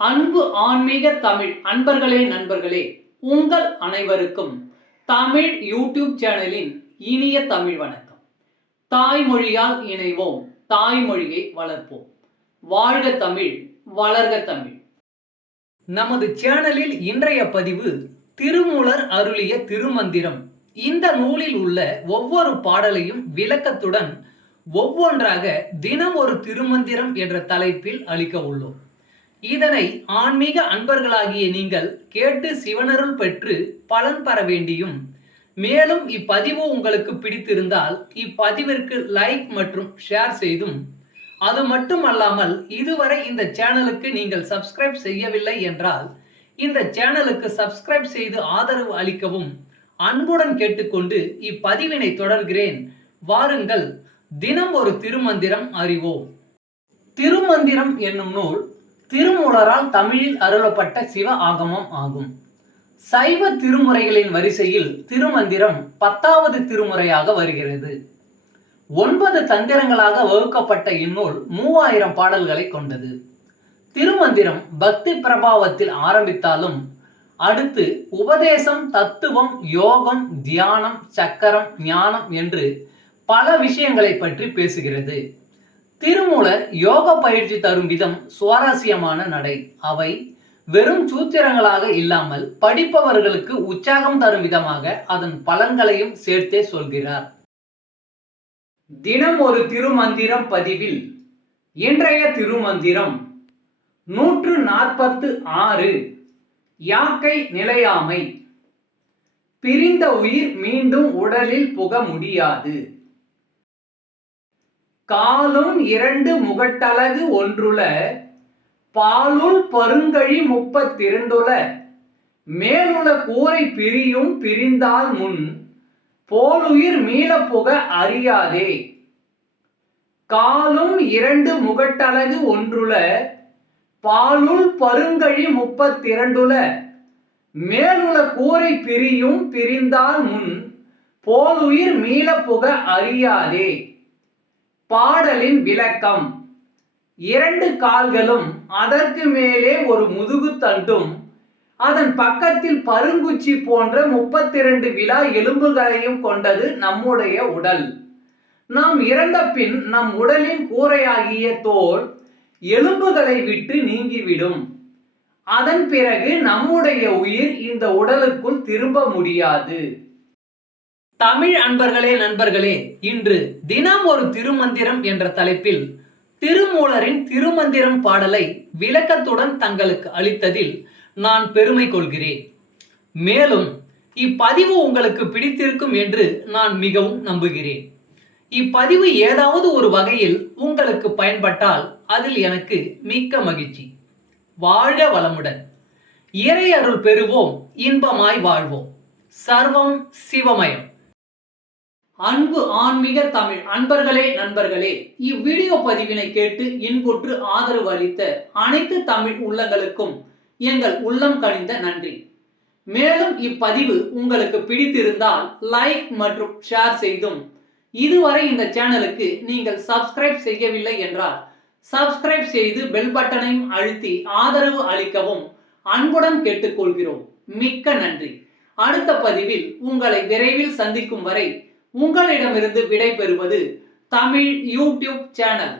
அன்பு ஆன்மீக தமிழ் அன்பர்களே நண்பர்களே, உங்கள் அனைவருக்கும் தமிழ் யூடியூப் சேனலின் இனிய தமிழ் வணக்கம். தாய்மொழியால் இணைவோம், தாய்மொழியை வளர்ப்போம். வாழ்க தமிழ், வளர்க தமிழ். நமது சேனலில் இன்றைய பதிவு திருமூலர் அருளிய திருமந்திரம். இந்த நூலில் உள்ள ஒவ்வொரு பாடலையும் விளக்கத்துடன் ஒவ்வொன்றாக தினம் ஒரு திருமந்திரம் என்ற தலைப்பில் அளிக்க உள்ளோம். இதனை ஆன்மீக அன்பர்களாகிய நீங்கள் கேட்டு சிவனருள் பெற்று பலன் பெற வேண்டியும், மேலும் இப்பதிவு உங்களுக்கு பிடித்திருந்தால் இப்பதிவிற்கு லைக் மற்றும் ஷேர் செய்தும், அது மட்டுமல்லாமல் இதுவரை இந்த சேனலுக்கு நீங்கள் சப்ஸ்கிரைப் செய்யவில்லை என்றால் இந்த சேனலுக்கு சப்ஸ்கிரைப் செய்து ஆதரவு அளிக்கவும் அன்புடன் கேட்டுக்கொண்டு இப்பதிவினை தொடர்கிறேன். வாருங்கள், தினம் ஒரு திருமந்திரம் அறிவோம். திருமந்திரம் என்னும் நூல் திருமூலரால் தமிழில் அருளப்பட்ட சிவ ஆகமம் ஆகும். சைவ திருமுறைகளின் வரிசையில் திருமந்திரம் 10வது திருமுறையாக வருகிறது. 9 தந்திரங்களாக வகுக்கப்பட்ட இந்நூல் 3000 பாடல்களை கொண்டது. திருமந்திரம் பக்தி பிரபாவத்தில் ஆரம்பித்தாலும் அடுத்து உபதேசம், தத்துவம், யோகம், தியானம், சக்கரம், ஞானம் என்று பல விஷயங்களை பற்றி பேசுகிறது. திருமூலர் யோக பயிற்சி தரும் விதம் சுவாரஸ்யமான நடை. அவை வெறும் சூத்திரங்களாக இல்லாமல் படிப்பவர்களுக்கு உற்சாகம் தரும் விதமாக அதன் பலன்களையும் சேர்த்தே சொல்கிறார். தினம் ஒரு திருமந்திரம் பதிவில் இன்றைய திருமந்திரம் 146. யாக்கை நிலையாமை. பிரிந்த உயிர் மீண்டும் உடலில் புக முடியாது. காலும் 2 முகட்டழகு ஒன்றுல, பாலுள் பருங்கழி 32 மேலுல கூரை பிரியும் பிரிந்தால் முன் போலுயிர் மீள புக அறியாதே. காலும் 2 முகட்டழகு ஒன்றுல, பாலுள் பருங்கழி 32 மேலுல கூரை பிரியும் பிரிந்தால் முன் போலுயிர் மீள புக அறியாதே. பாடலின் விளக்கம். 2 கால்களும் அதற்கு மேலே ஒரு முதுகுத்தண்டும் அதன் பக்கத்தில் பருங்குச்சி போன்ற 32 விலா எலும்புகளையும் கொண்டது நம்முடைய உடல். நாம் இறந்த பின் நம் உடலின் கூரையாகிய தோல் எலும்புகளை விட்டு நீங்கிவிடும். அதன் பிறகு நம்முடைய உயிர் இந்த உடலுக்குள் திரும்ப முடியாது. தமிழ் அன்பர்களே நண்பர்களே, இன்று தினம் ஒரு திருமந்திரம் என்ற தலைப்பில் திருமூலரின் திருமந்திரம் பாடலை விளக்கத்துடன் தங்களுக்கு அளித்ததில் நான் பெருமை கொள்கிறேன். மேலும் இப்பதிவு உங்களுக்கு பிடித்திருக்கும் என்று நான் மிகவும் நம்புகிறேன். இப்பதிவு ஏதாவது ஒரு வகையில் உங்களுக்கு பயன்பட்டால் அதில் எனக்கு மிக்க மகிழ்ச்சி. வாழ்க வளமுடன். இறை அருள் பெறுவோம், இன்பமாய் வாழ்வோம். சர்வம் சிவமயம். அன்பு ஆன்மீக தமிழ் அன்பர்களே நண்பர்களே, இவ்வீடியோ பதிவினை கேட்டு இன்புற்று ஆதரவு அளித்த அனைத்து தமிழ் உள்ளங்களுக்கும் எங்கள் உள்ளம் கனிந்த நன்றி. மேலும் இப்பதிவு உங்களுக்கு பிடித்திருந்தால் லைக் மற்றும் ஷேர் செய்தும், இதுவரை இந்த சேனலுக்கு நீங்கள் சப்ஸ்கிரைப் செய்யவில்லை என்றால் சப்ஸ்கிரைப் செய்து பெல் பட்டனையும் அழுத்தி ஆதரவு அளிக்கவும் அன்புடன் கேட்டுக்கொள்கிறோம். மிக்க நன்றி. அடுத்த பதிவில் உங்களை விரைவில் சந்திக்கும் வரை உங்களிடமிருந்து விடை பெறுவது தமிழ் யூடியூப் சேனல்.